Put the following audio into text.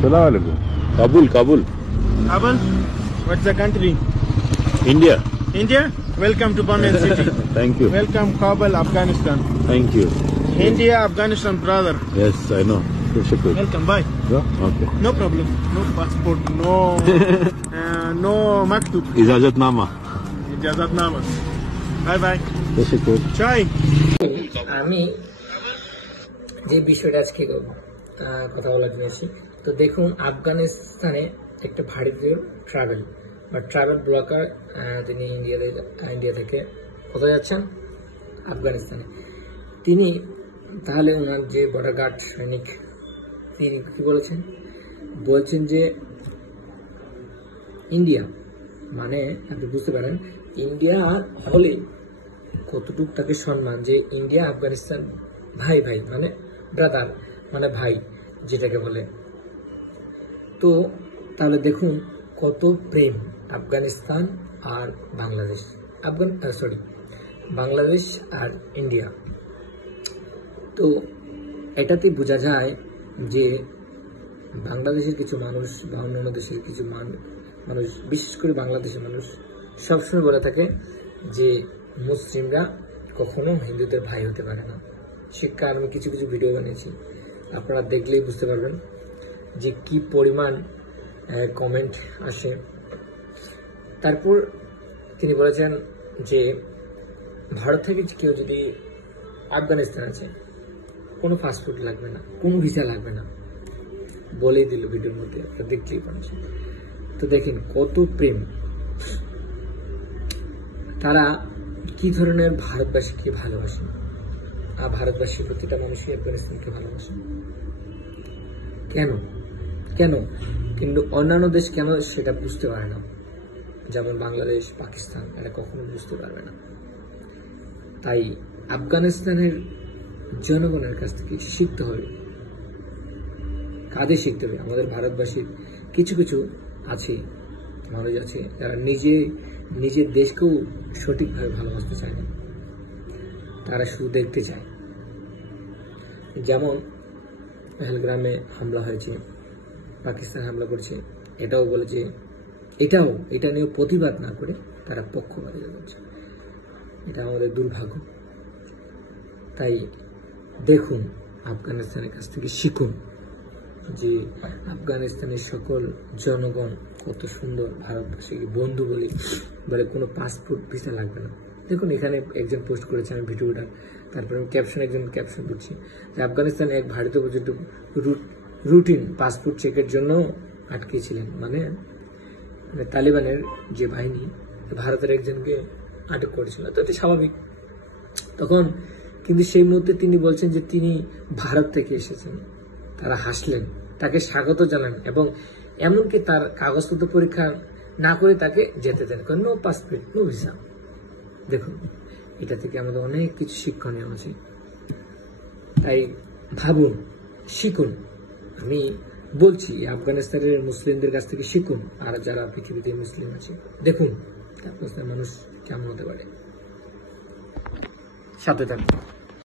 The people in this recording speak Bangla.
Assalamu alaikum. Kabul. Kabul? What's the country? India. India? Welcome to Bombay City. Thank you. Welcome Kabul, Afghanistan. Thank you. India, Afghanistan, brother. Yes, I know. Shukr. Welcome, bye. Yeah? Okay. No problem. No passport, no maktub. Ijazatnama. Ijazatnama. Bye bye. Shukr. Chai. আমি যে বিষয়টা আজকে কথা বলার জন্য এসেছি, তো দেখুন আফগানিস্তানে একটা ভারতীয় ট্রাভেল ব্লগার, তিনি ইন্ডিয়া থেকে কোথায় যাচ্ছেন? আফগানিস্তানে। তিনি তাহলে ওনার যে বর্ডার গার্ড সৈনিক, তিনি কি বলছেন যে ইন্ডিয়া মানে আপনি বুঝতে পারেন ইন্ডিয়া হলে কতটুকু তাকে সম্মান, যে ইন্ডিয়া আফগানিস্তান ভাই মানে ব্রাদার মানে ভাই যেটাকে বলে। তো তাহলে দেখুন কত প্রেম আফগানিস্তান আর বাংলাদেশ, বাংলাদেশ আর ইন্ডিয়া। তো এটাতে বোঝা যায় যে বাংলাদেশের কিছু মানুষ বা অন্যান্য দেশের কিছু মানুষ, বিশেষ করে বাংলাদেশের মানুষ সবসময় বলে থাকে যে মুসলিমরা কখনো হিন্দুদের ভাই হতে পারে না। শিক্ষার আমি কিছু ভিডিও বানিয়েছি, আপনারা দেখলেই বুঝতে পারবেন যে কি পরিমাণ কমেন্ট আসে। তারপর তিনি বলেছেন যে ভারত থেকে কেউ যদি আফগানিস্তান আছে, কোনো পাসপোর্ট লাগবে না, কোনো ভিসা লাগবে না, বলেই দিল ভিডিওর মধ্যে, আপনারা দেখতেই পাচ্ছেন। তো দেখেন কত প্রেম, তারা কি ধরনের ভারতবাসীকে ভালোবাসেন, আর ভারতবাসী প্রতিটা মানুষই আফগানিস্তানকে ভালোবাসেন। কেন কিন্তু অন্যান্য দেশ কেন সেটা বুঝতে পারে না, যেমন বাংলাদেশ, পাকিস্তান, এরা কখনো বুঝতে পারবে না। তাই আফগানিস্তানের জনগণের কাছ থেকে শিখতে হবে। কাদের শিখতে হবে? আমাদের ভারতবাসীর কিছু আছে, মানুষ আছে যারা নিজের দেশকেও সঠিকভাবে ভালোবাসতে চায় না, তারা শুধু দেখতে চায়। যেমন পেহেলগ্রামে হামলা হয়েছে, পাকিস্তান হামলা করছে, এটাও বলেছে, এটা নিয়ে প্রতিবাদ না করে তারা পক্ষপাতিতা করছে। এটা আমাদের দুর্ভাগ্য। তাই দেখুন আফগানিস্তানের কাছ থেকে শিখুন যে আফগানিস্তানের সকল জনগণ কত সুন্দর, ভারতবাসীকে বন্ধু বলে কোনো পাসপোর্ট ভিসা লাগবে না। দেখুন এখানে একজন পোস্ট করেছে, আমি ভিডিওটা, তারপরে আমি ক্যাপশন করছি যে আফগানিস্তানে এক ভারতীয় পর্যটক রুটিন পাসপোর্ট চেকের জন্য আটকেছিলেন, মানে তালিবানের যে বাহিনী ভারতের একজনকে আটক করেছিল। তো এটা স্বাভাবিক। তখন কিন্তু সেই মুহূর্তে তিনি বলছেন যে তিনি ভারত থেকে এসেছেন, তারা হাসলেন, তাকে স্বাগত জানান এবং এমনকি তার কাগজপত্র পরীক্ষা না করে তাকে যেতে দেন, নো পাসপোর্ট, নো ভিসা। দেখুন এটা থেকে আমাদের অনেক কিছু শিক্ষণীয় আছে। তাই ভাবুন, শিখুন। আমি বলছি আফগানিস্তানের মুসলিমদের কাছ থেকে শিখুন, আর যারা পৃথিবীতে মুসলিম আছে দেখুন আফগানিস্তানের মানুষ কেমন হতে পারে। সাথে থাকুন।